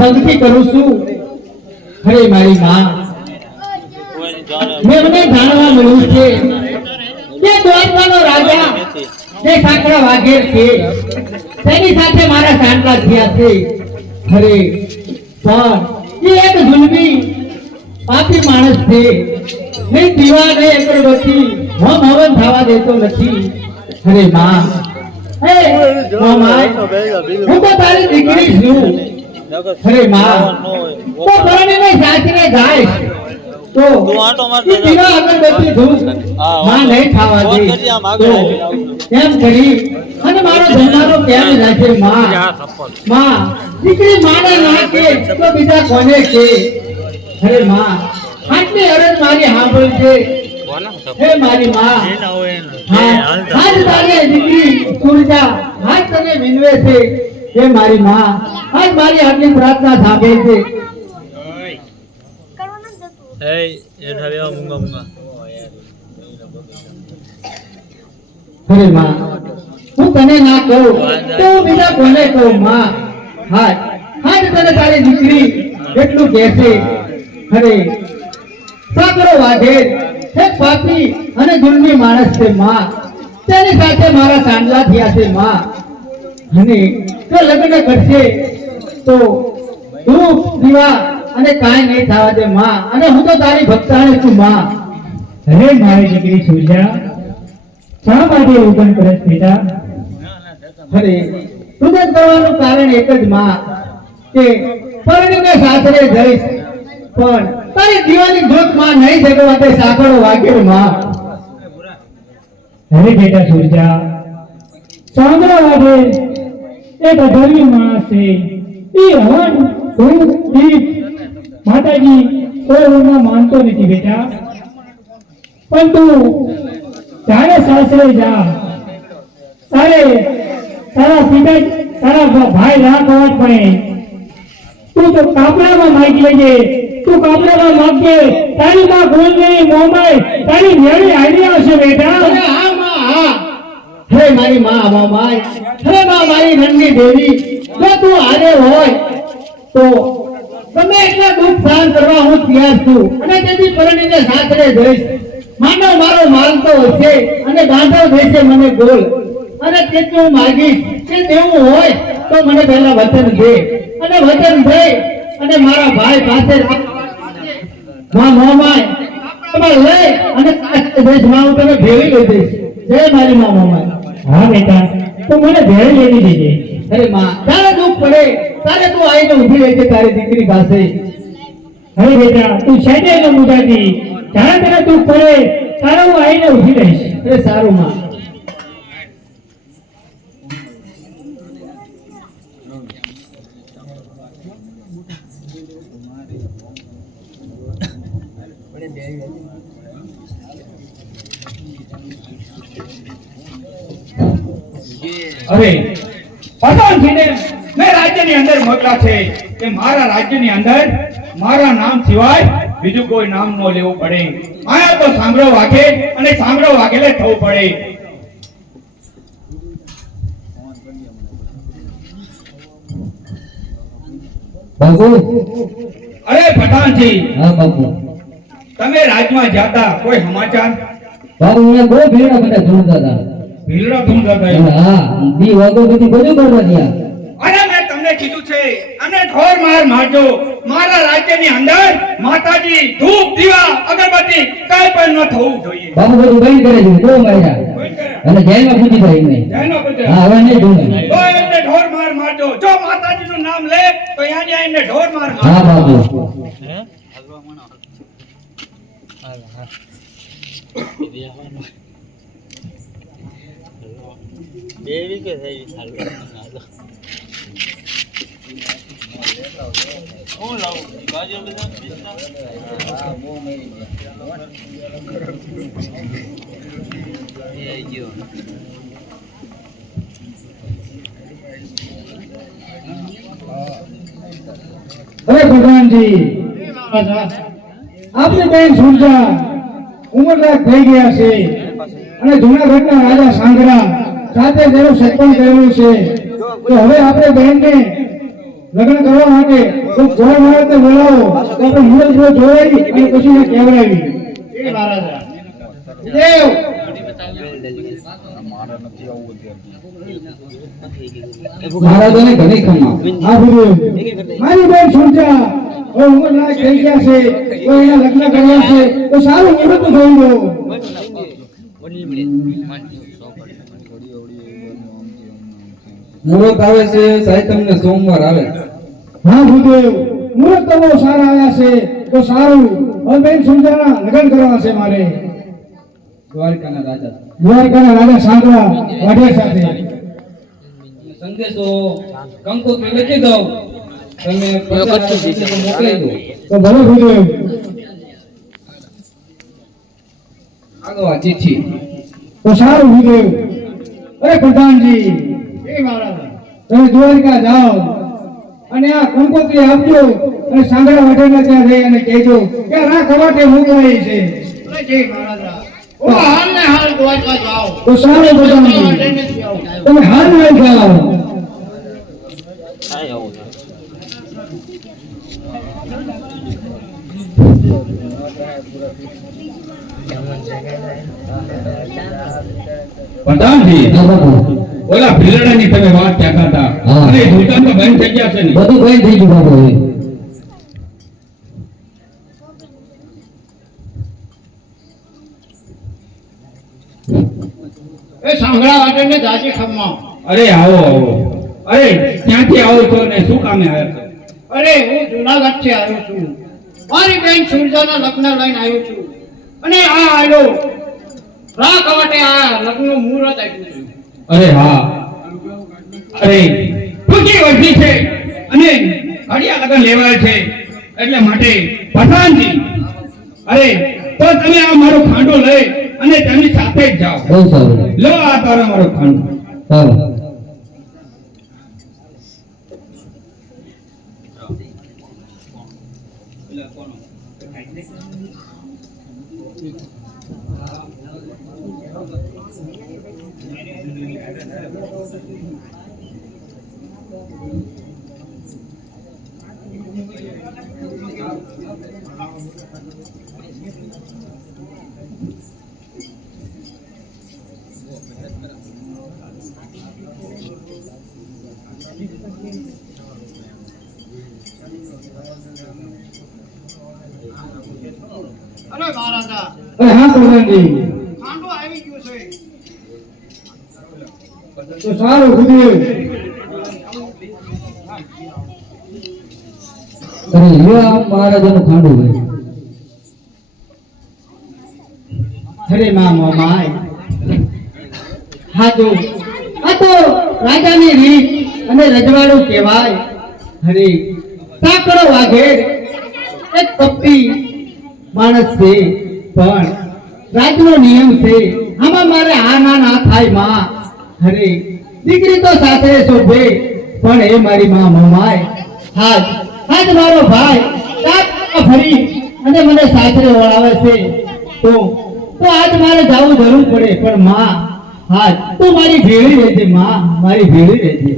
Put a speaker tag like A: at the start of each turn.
A: ભક્તિ કરું છું. હરે મારી માં. મને જાણવા મળ્યું છે કે દ્વારકાનો રાજા જે સાંકળા વાઘેર છે, તેની સાથે મારા સાંકળા થયા છે. હરે પણ એ એક જુલમી પાપી માણસ છે. નહીં દીવા નહીં અગરબત્તી હમ હવન થવા દેતો નથી. અરે માં. હે હું તો તારી દીકરી છું. અરે માં. તો પરણીને સાસરે જાય. તો દીવા અગરબત્તી ધૂપમાં નહીં ખાવા દે. તો એમ કરી અને મારો જમવાનો કેમ રાખે માં? માં દીકરી માને ના કે તો બીજા કોને કે? અરે માં આટલી અરજ મારી સાંભળજે હે મારી માં. હાથ આજ દીકરી સુરજા. હાથ તને વિનવે છે. હે મારી માં. આજ મારી આટલી પ્રાર્થના સાંભળે છે. હું તને ના કહું. તો બીજા કોને કહું માં? હાજ હાજ તને તારી દીકરી એટલું કહેશે. અરે સાકરો વાઘે એક પાપી અને જુલમી માણસ છે માં. તેની સાથે મારા સાંડલા થયા છે માં. અને જો લગ્ન કરશે તો દુઃખ દીવા અને કાંઈ નહીં થવા દે માં. અને હું તો તારી ભક્તાને છું માં.
B: અરે મારી દીકરી સુજા શા માટે ઉગન કરે બેટા?
A: અરે ઉગન કરવાનું કારણ એક જ માં કે પરણીને સાસરે જઈશ. પણ તારી દીવાની જોતમાં નહીં જગવા માટે સાંકળો વાગ્યો માં.
B: હરે બેટા સુરજા સાંભળો વાગે એક અધર્મી માણસ છે. એ હવન ધૂપ દીપ માતાજી કોઈ ઓમાં માનતો નથી બેટા. પણ તું જાણે સાસરે જા. તારે તારા પિતા, તારા ભાઈ રાખ અવાજ પડે. તું તો કાપડામાં માગી લેજે. તું કાપડામાં માગજે. તારી માં બોલ નહીં મોમાય તારી મેળી આવી આવશે બેટા.
A: હા મારી માં મોમાય હે માં, મારી નંદી દેવી. જો તું હારે હોય, તો તમે એટલા દુઃખ સહન કરવા હું તૈયાર છું. અને તેથી પરણીને સાથે જઈશ. માનવ મારો માનતો હશે, અને ગાંધો દેશે મને ગોલ અને તેટલું માગીશ કે તેવું હોય તો મને પહેલા વચન દે. અને વચન દે. અને મારા ભાઈ પાસે
B: દેજે
A: અરે માં, તારે દુઃખ પડે. તારે તું આવીને ઊભી રહેજે તારી દીકરી પાસે.
B: હવે બેટા, તું શેને ન મુજાતી જ્યારે તને પડે. તારે હું આવીને ઊભી રહીશ.
A: અરે સારું, માં.
C: હવે ભગવાનજીને મેં રાજ્યની અંદર મોકલા છે કે મારા રાજ્યની અંદર મારા નામ સિવાય બીજું કોઈ નામ ન લેવું પડે. આયા તો સાંભળો વાગે અને સાંભળો વાગેલે થવું પડે. અરે પઠાણજી
A: હા બાપુ.
C: તમે રાજમાં જાતા કોઈ સમાચાર?
A: બાપુ અહીંયા બહુ ભીડ બધા જોડતા હતા
C: ભીલડા ધૂમ થતા
A: હા બી વાગો બધી બોલ્યો કરવા દયા
C: અરે મેં તમને કીધું છે અને ઢોર માર મારજો. મારા રાજ્યની અંદર માતાજી ધૂપ દીવા અગરબત્તી કાઈ પણ ન થવું જોઈએ.
A: બાબુ બધું બંધ કરે છે બહુ માર્યા. અને જેલમાં પૂછી થાય એમને. હા હવે નહીં જોઉં
C: તો એમને ઢોર માર મારજો. જો માતાજીનું નામ લે તો અહીંયા ને એમને ઢોર માર મારજો.
A: હા બાબુ
D: દેવી કે થઈ હું લાવું?
B: ભગવાનજી. આપની બેન સુરજા
D: ઉંમરલાયક થઈ ગયા છે. અને જૂનાગઢના રાજા સાંગરા સાથે જેનું સત્પન કરેલું છે. તો હવે આપણે બહેનને લગ્ન કરવા માટે તો ગોળ મારતે બોલાવો, તો આપણે મુરત જો જોઈ અને પછી
A: એ મહારાજા દેવ
E: મહારાજાને
D: આ બધું મારી બેન સુરજા, હવે ઉંમરલાયક થઈ ગયા છે કોઈ એના લગ્ન કર્યા છે, તો સારું મુહૂર્ત જોઈ લો.
E: મુહૂર્ત આવે છે સાહેબ તમને સોમવાર આવે
D: હા ભૂદેવ મુહૂર્ત તો બહુ સારા આવ્યા છે. તો સારું હવે બેન સુંદરના લગ્ન કરવા છે મારે.
E: દ્વારકાના રાજા.
D: દ્વારકાના રાજા સાંગરા વાઢિયા સાથે.
E: સંદેશો કંકોત્રી લખી દઉં તમે મોકલી દો.
D: તો ભલે ભૂદેવ
E: આગળ આ ચિઠ્ઠી.
D: તો સારું ભૂદેવ અરે પ્રધાનજી
A: એ મહારાજા
D: તમે દ્વારકા જાઓ. અને આ કંકોત્રી આપજો અને સાંગડા વાઢિયાના ત્યાં જઈ અને કહેજો કે રા કવાટે મોકલાઈ છે.
A: જય મહારાજા. હું હાલ ને હાલ દ્વારકા જાઓ.
D: તો સારું
A: આવો.
D: તમે હાલ નહીં જાઓ.
F: છે.
C: પ્રધાનજી ઓલા ભીલડાની તમે વાત કહેતા હતા. અને એ દુકાન તો બંધ થઈ ગયા છે ને.
E: બધું બંધ થઈ ગયું બાબુ
A: એ સાંભળા વાટે ને જાજી ખમ્મા.
C: અરે આવો આવો. અરે ક્યાંથી આવો છો ને શું કામે આવ્યા છો?
A: અરે હું જુનાગઢથી આવ્યો છું. મારી બેન સુરજાના લગ્ન લઈને આવ્યો છું. અને આ આવ્યો રાખ માટે આ લગ્નનું મુહૂર્ત આપ્યું છે.
C: અરે હા. અરે ટૂંકી વર્ષી છે અને ઘડિયા લગન લેવાય છે એટલે માટે પઠાણજી અરે તો તમે આ મારો ખાંડો લઈ અને તેમની સાથે જ જાઓ.
E: બહુ સારું.
C: લો આ તારો મારો ખાંડો.
E: સારું.
A: અરે મહારાજા
D: અરે હા પ્રધાનજી
A: ખાંડો આવી ગયો છે
D: તો સારું
A: રીત અને રજવાડું કહેવાય. અરે સાંકડો કપટી માણસ છે, પણ રાજનો નિયમ છે. આમાં મારે હા ના ના થાય, માં. અરે, દીકરી તો સાથે શોભે, પણ એ મારી માં મમાય હાજ હાજ મારો ભાઈ કાક ફરી, અને મને સાસરે વળાવે છે. તો તો આજ મારે જવું જરૂર પડે, પણ માં હાજ તું મારી ભેળી રહેજે, માં, મારી ભેળી રહેજે.